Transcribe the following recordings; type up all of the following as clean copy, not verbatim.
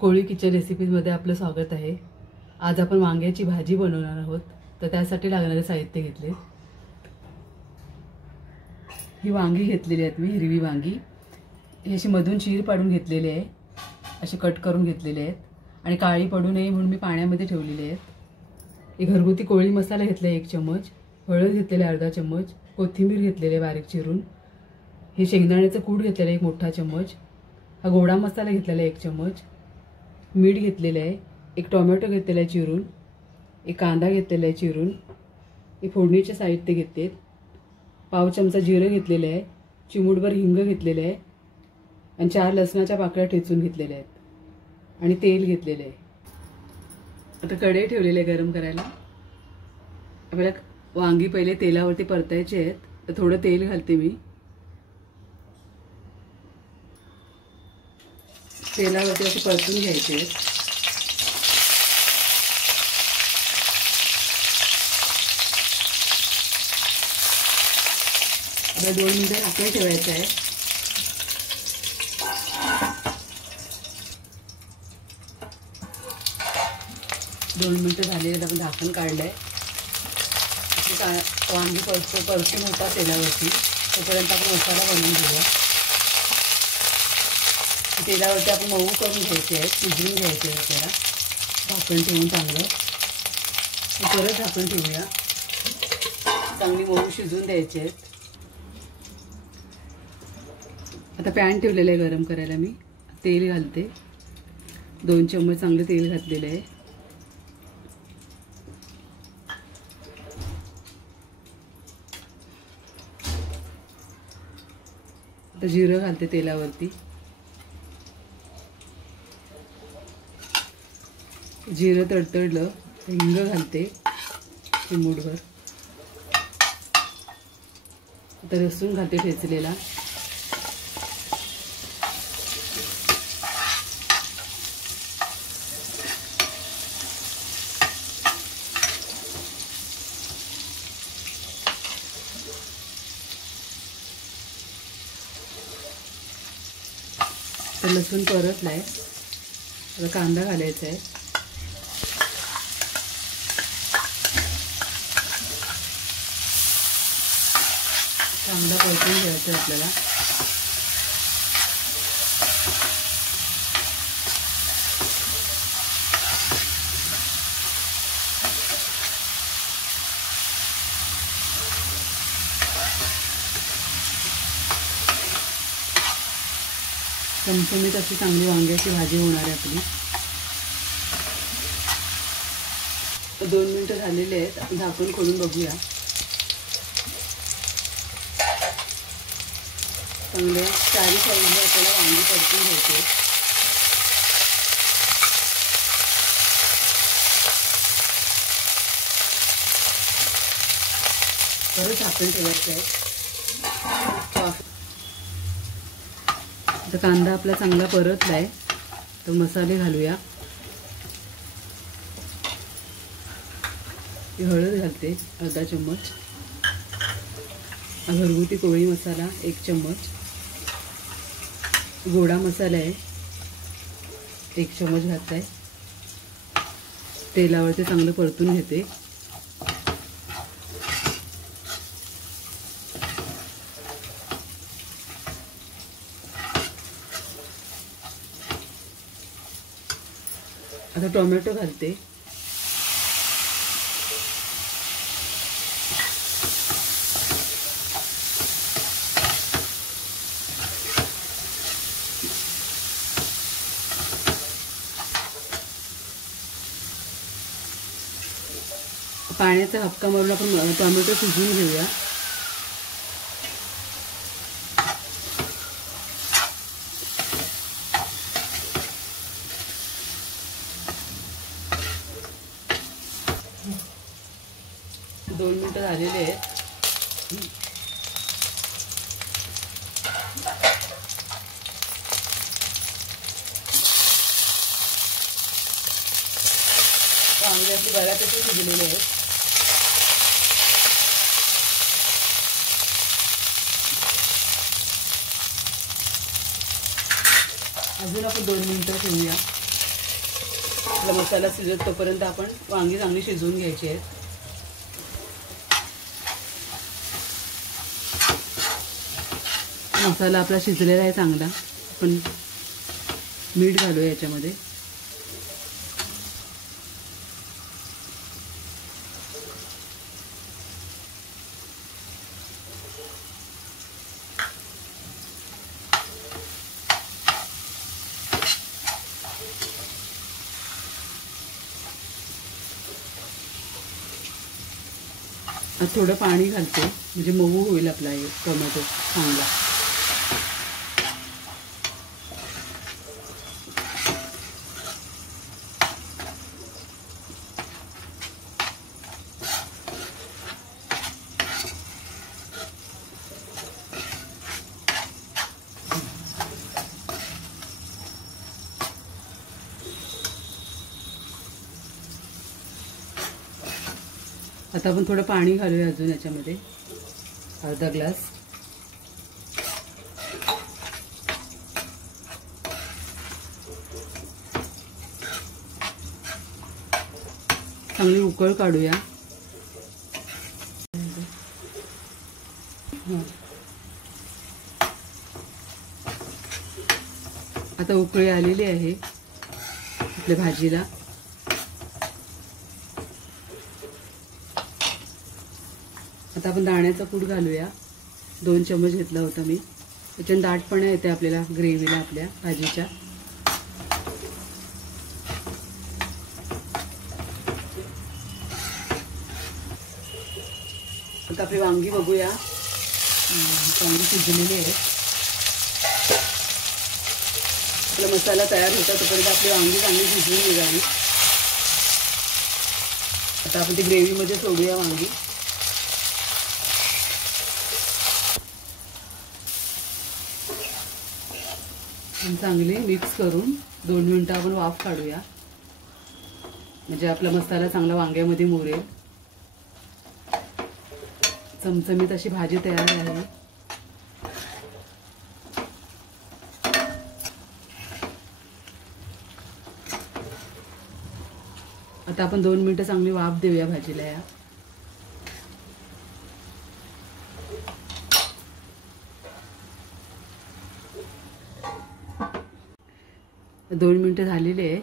कोळी kitchen रेसिपीजमध्ये आपलं स्वागत आहे। आज आपण वांग्याची भाजी बनवणार आहोत। तर त्यासाठी लागणारे साहित्य घेतले। ही वांगी घेतलेली आहेत मी, हिरवी वांगी। ही अशी मधून चीर पाडून घेतलेली आहे, अशी कट करून घेतलेले आहेत आणि काळी पडू नये म्हणून मी पाण्यामध्ये ठेवलेले आहेत। एक घरगुती कोळी मसाला घेतला 1 चम्मच, हळद घेतलेले अर्धा चम्मच, कोथिंबीर घेतलेले बारीक चिरून, हे शेंगदाण्याचं कूट घेतलेले 1 मोठा चम्मच, हा गोडा मसाला घेतलेला 1 चम्मच, मीठ घेतलेले आहे, एक टोमॅटो घेतलेला आहे चिरून, एक कांदा घेतलेला आहे चिरून, हे फोडणीचे साहित्य घेतलेत, पाव चमचा जिरे घेतलेले आहे, चिमूटभर हिंग घेतलेले आहे आणि 4 लसणाच्या पाकळ्या ठेचून घेतलेल्या आहेत आणि तेल घेतलेले आहे। आता कढई ठेवलेली आहे गरम करायला। आपल्याला वांगी पहिले तेलावरती परतायचे आहेत, तर थोडं तेल घालते मी। तेलावरती असे परतून घ्यायचे आहेत। आता 2 मिनिटं झाकण ठेवायचं आहे। 2 मिनिटं झाले आहेत, आपण झाकण काढलंय। वांगी परतून होता तेलावरती, तोपर्यंत आपण मसाला बनवून घेऊया। तेलावरती आपण मऊ करून घ्यायचे आहेत, शिजवून घ्यायचे आहे आपल्याला। झाकण ठेवून चांगलं परत झाकण ठेवूया, चांगली मऊ शिजवून द्यायचे आहेत। आता पॅन ठेवलेलं आहे गरम करायला, मी तेल घालते। 2 चम्मच चांगलं तेल घातलेलं आहे। आता जिरं घालते तेलावरती, जिरं तडतडलं हिंग घालते चिमूटभर। आता लसूण घालते ठेचलेला, तर लसूण परतलाय। आता कांदा घालायचा आहे, कांदा परतून घ्यायचा आहे आपल्याला। चमचमीत अशी चांगली वांग्याची भाजी होणार आहे आपली। 2 मिनिटं झालेले आहेत, आपण झाकण खोलून बघूया। चांगल्या 4 साईडने आपल्याला वांगी परतून घ्यायचे। परत झाकण ठेवायचं आहे। आता कांदा आपला चांगला परतलाय, तर मसाले घालूया। हळद घालते अर्धा चम्मच, घरगुती कोळी मसाला 1 चम्मच, गोडा मसाला आहे 1 चम्मच घातलाय। तेलावरती चांगलं परतून घेते। आता टोमॅटो घालते, पाण्याचा हपका मारून आपण टोमॅटो शिजवून घेऊया। दोन मिनिटं झालेले आहेत। वांगे आपली बऱ्यापैकी शिजलेले आहेत। अजून आपण 2 मिनिटं ठेवूया। आपला मसाला शिजत तोपर्यंत आपण वांगी चांगली शिजवून घ्यायची आहेत. मसाला आपला शिजलेला आहे चांगला. आपण मीठ घालूया याच्यामध्ये. थोडं पाणी घालते म्हणजे मऊ होईल आपला हे टोमॅटो चांगला. आता आपण थोडं पाणी घालूया अजून याच्यामध्ये, अर्धा ग्लास. चांगली उकळ काढूया. आता उकळी आलेली आहे आपल्या भाजीला. आता आपण दाण्याचा कूट घालूया. 2 चमच घेतला होता मी. त्याच्याने दाटपणा येते आपल्याला ग्रेव्हीला आपल्या भाजीच्या. आता आपली वांगी बघूया, चांगली शिजलेली आहे. आपला मसाला तयार होता तोपर्यंत आपली वांगी चांगली शिजवून निघाली. आता आपण ती ग्रेव्हीमध्ये सोडूया वांगी. चांगली मिक्स करून 2 मिनिटं आपण वाफ काढूया, म्हणजे आपला मसाला चांगला वांग्यामध्ये मुरेल. चमचमीत अशी भाजी तयार आहे. आता आपण 2 मिनिटं चांगली वाफ देऊया भाजीला. या 2 मिनिटं झालेली आहे.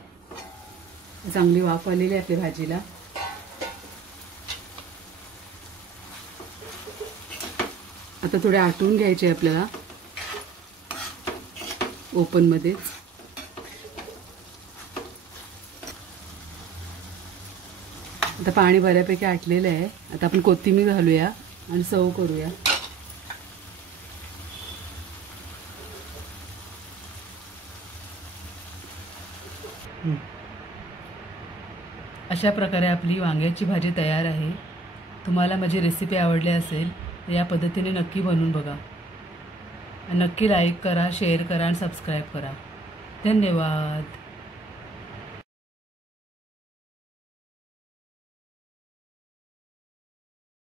चांगली वाफ आलेली आहे आपल्या भाजीला. आता थोडे आटवून घ्यायचे आपल्याला ओपन मध्येच. आता पाणी बऱ्यापैकी आटलेलं आहे. आता आपण कोथिंबीर घालूया आणि सर्व करूया. अशा प्रकारे आपली वांग्याची भाजी तयार आहे. तुम्हाला माझी रेसिपी आवडली असेल तर या पद्धतीने नक्की बनवून बघा. नक्की लाईक करा, शेअर करा आणि सबस्क्राईब करा. धन्यवाद.